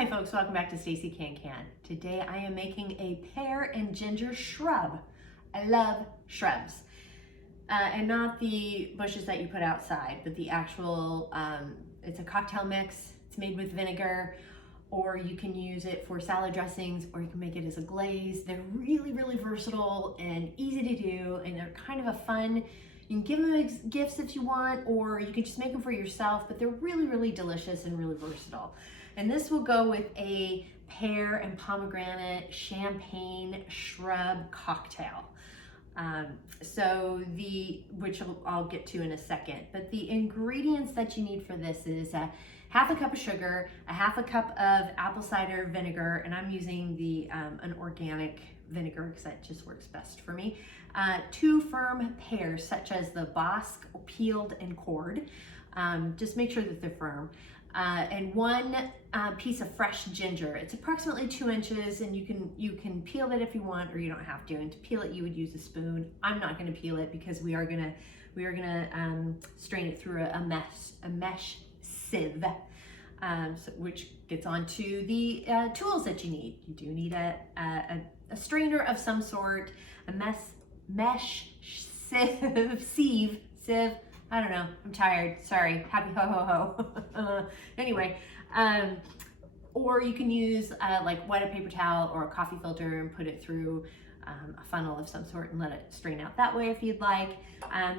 Hi folks, welcome back to Stacey Can. Today I am making a pear and ginger shrub. I love shrubs. And not the bushes that you put outside, but the actual, it's a cocktail mix. It's made with vinegar, or you can use it for salad dressings, or you can make it as a glaze. They're really, really versatile and easy to do, and they're kind of a fun, you can give them as gifts if you want, or you can just make them for yourself, but they're really, really delicious and really versatile. And this will go with a pear and pomegranate champagne shrub cocktail. Which I'll get to in a second, but the ingredients that you need for this is half a cup of sugar, a half a cup of apple cider vinegar, and I'm using the an organic vinegar because that just works best for me. 2 firm pears, such as the Bosc peeled and cored. Just make sure that they're firm. And 1 piece of fresh ginger. It's approximately 2 inches, and you can peel it if you want, or you don't have to. And to peel it, you would use a spoon. I'm not going to peel it because we are gonna strain it through a mesh sieve, which gets onto the tools that you need. You do need a strainer of some sort, a mesh sieve. I don't know, I'm tired, sorry, happy ho ho ho. Anyway, or you can use like wet a paper towel or a coffee filter and put it through a funnel of some sort and let it strain out that way if you'd like.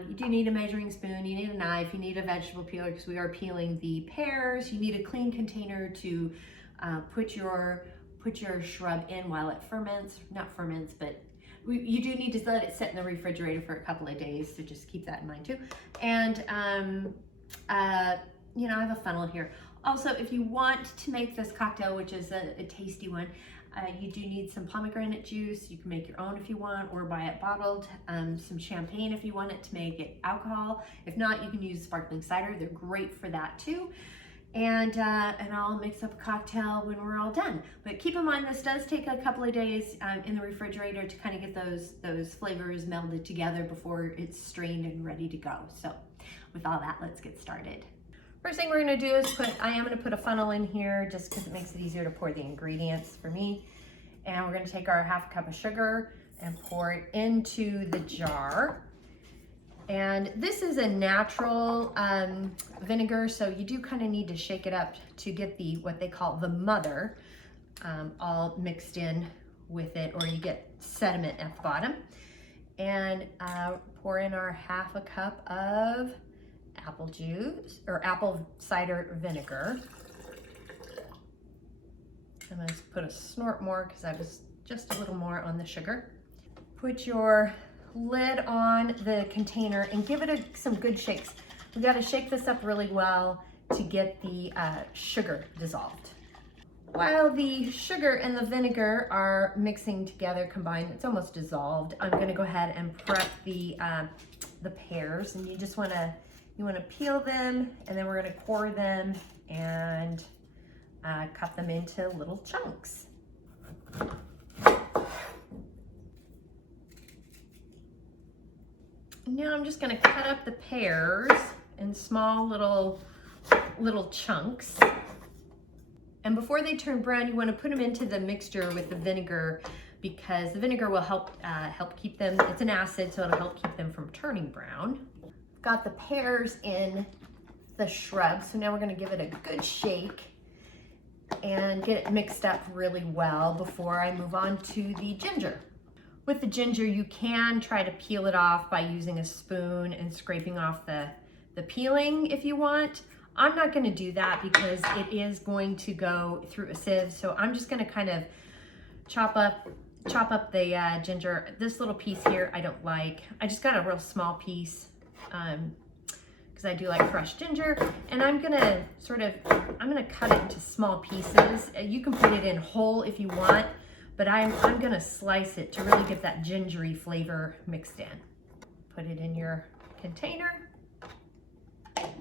You do need a measuring spoon, you need a knife, you need a vegetable peeler because we are peeling the pears. You need a clean container to put your shrub in while it ferments, not ferments, but you do need to let it sit in the refrigerator for a couple of days, so just keep that in mind too. And you know, I have a funnel here. Also, if you want to make this cocktail, which is a tasty one, you do need some pomegranate juice. You can make your own if you want, or buy it bottled. Some champagne if you want it to make it alcohol. If not, you can use sparkling cider. They're great for that too. And I'll mix up a cocktail when we're all done. But keep in mind, this does take a couple of days in the refrigerator to kind of get those flavors melded together before it's strained and ready to go. So with all that, let's get started. First thing we're gonna do is I am gonna put a funnel in here just because it makes it easier to pour the ingredients for me. And we're gonna take our half cup of sugar and pour it into the jar. And this is a natural vinegar, so you do kind of need to shake it up to get what they call the mother all mixed in with it, or you get sediment at the bottom. And pour in our half a cup of apple juice, or apple cider vinegar. I'm gonna put a snort more because I was just a little more on the sugar. Put your lid on the container and give it some good shakes. We got to shake this up really well to get the sugar dissolved. While the sugar and the vinegar are mixing together, combined, it's almost dissolved. I'm going to go ahead and prep the pears, and you want to peel them, and then we're going to core them and cut them into little chunks. Now I'm just going to cut up the pears in small little chunks. And before they turn brown, you want to put them into the mixture with the vinegar, because the vinegar will help keep them, it's an acid, so it'll help keep them from turning brown. Got the pears in the shrub, so now we're going to give it a good shake and get it mixed up really well before I move on to the ginger. With the ginger, you can try to peel it off by using a spoon and scraping off the peeling if you want. I'm not going to do that because it is going to go through a sieve, so I'm just going to kind of chop up the ginger. This little piece here I don't like. I just got a real small piece because I do like fresh ginger, and I'm gonna cut it into small pieces. You can put it in whole if you want, but I'm gonna slice it to really get that gingery flavor mixed in. Put it in your container. And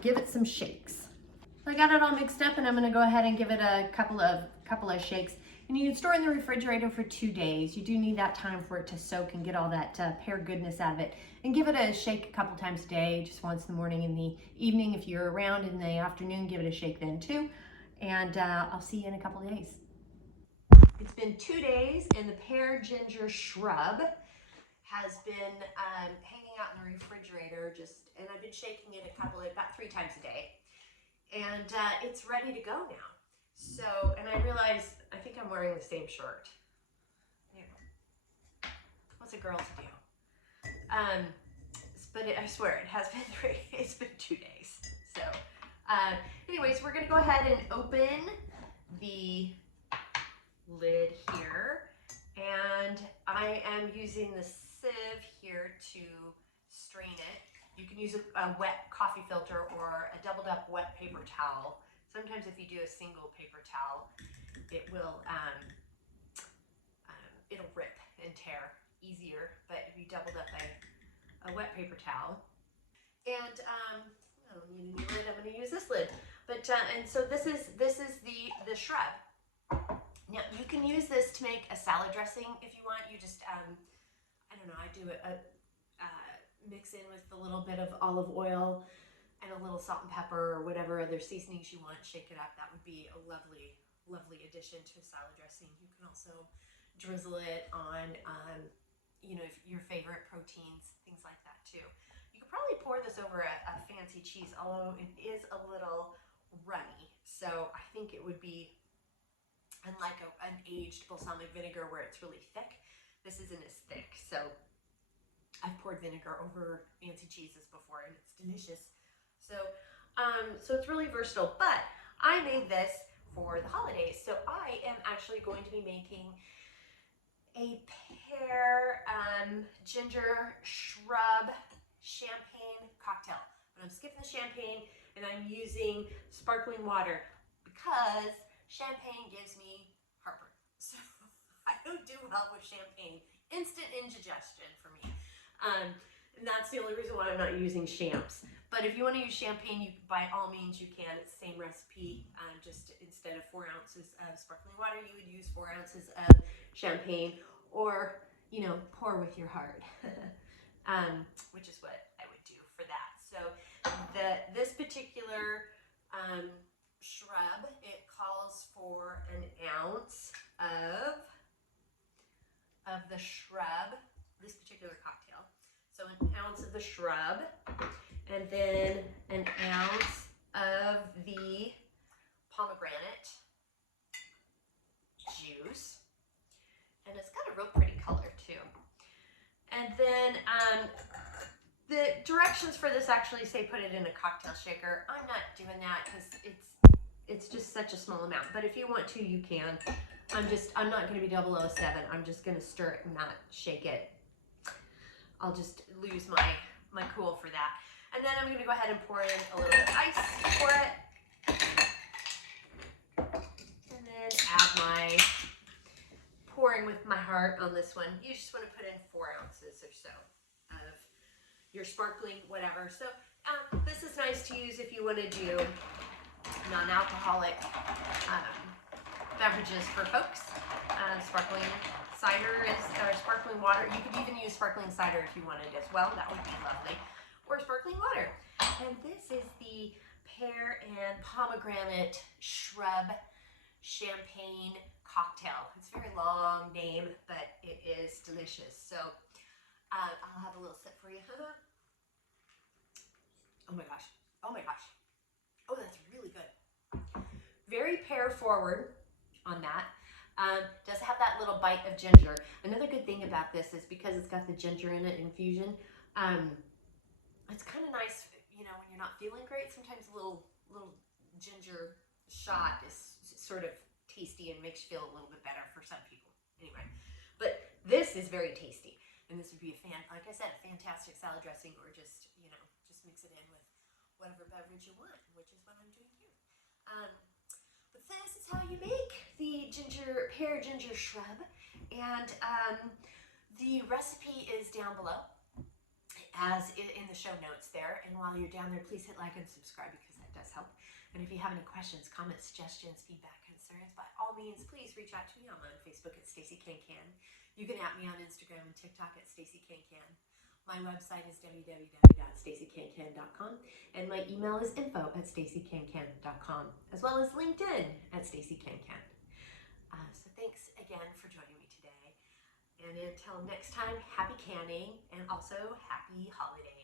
give it some shakes. I got it all mixed up, and I'm gonna go ahead and give it a couple of shakes. And you can store in the refrigerator for 2 days. You do need that time for it to soak and get all that pear goodness out of it. And give it a shake a couple times a day, just once in the morning and the evening. If you're around in the afternoon, give it a shake then too. And I'll see you in a couple days. It's been 2 days and the pear ginger shrub has been hanging out in the refrigerator and I've been shaking it about 3 times a day. And it's ready to go now. So, and I realized, I think I'm wearing the same shirt. Yeah. What's a girl to do? But I swear, it's been 2 days. So, anyways, we're gonna go ahead and open the lid here. And I am using the sieve here to strain it. You can use a wet coffee filter or a doubled up wet paper towel. Sometimes if you do a single paper towel, it will it'll rip and tear easier. But if you doubled up a wet paper towel, and I don't need a new lid. I'm going to use this lid. But and so this is the shrub. Now you can use this to make a salad dressing if you want. You just I don't know. I do mix in with a little bit of olive oil and a little salt and pepper or whatever other seasonings you want. Shake it up. That would be a lovely, lovely addition to a salad dressing. You can also drizzle it on, you know, your favorite proteins, things like that too. You could probably pour this over a fancy cheese, although it is a little runny. So I think it would be, unlike an aged balsamic vinegar where it's really thick, this isn't as thick. So I've poured vinegar over fancy cheeses before and it's delicious. So, so it's really versatile, but I made this for the holidays. So I am actually going to be making a pear ginger shrub champagne cocktail. But I'm skipping the champagne and I'm using sparkling water because champagne gives me heartburn. So I don't do well with champagne. Instant indigestion for me. And that's the only reason why I'm not using champs. But if you want to use champagne, you by all means you can. It's the same recipe. Just instead of 4 ounces of sparkling water, you would use 4 ounces of champagne, or you know, pour with your heart, which is what I would do for that. So this particular shrub, it calls for an ounce of the shrub. This particular cocktail. So an ounce of the shrub, and then an ounce of the pomegranate juice. And it's got a real pretty color too. And then the directions for this actually say put it in a cocktail shaker. I'm not doing that because it's just such a small amount. But if you want to, you can. I'm not going to be 007. I'm just going to stir it and not shake it. I'll just lose my cool for that. And then I'm going to go ahead and pour in a little bit of ice for it. And then add my pouring with my heart on this one. You just want to put in 4 ounces or so of your sparkling whatever. So this is nice to use if you want to do non-alcoholic beverages for folks. Sparkling cider or sparkling water. You could even use sparkling cider if you wanted as well. That would be lovely. Or sparkling water. And this is the pear and pomegranate shrub champagne cocktail. It's a very long name, but it is delicious. So I'll have a little sip for you. Oh my gosh. Oh my gosh. Oh, that's really good. Very pear forward on that. Does have that little bite of ginger. Another good thing about this is because it's got the ginger in it, infusion, it's kind of nice, you know, when you're not feeling great. Sometimes a little ginger shot is sort of tasty and makes you feel a little bit better for some people. Anyway, but this is very tasty, and this would be like I said, a fantastic salad dressing, or just, you know, just mix it in with whatever beverage you want, which is what I'm doing here. But this is how you make the pear ginger shrub, and the recipe is down below, as in the show notes there. And while you're down there, please hit like and subscribe because that does help. And if you have any questions, comments, suggestions, feedback, concerns, by all means, please reach out to me. I'm on Facebook at Stacey Can Can. You can at me on Instagram and TikTok at Stacey Can Can. My website is www.staceycancan.com, and my email is info@staceycancan.com, as well as LinkedIn at Stacey Can Can. So thanks again for joining me today. And until next time, happy canning and also happy holidays.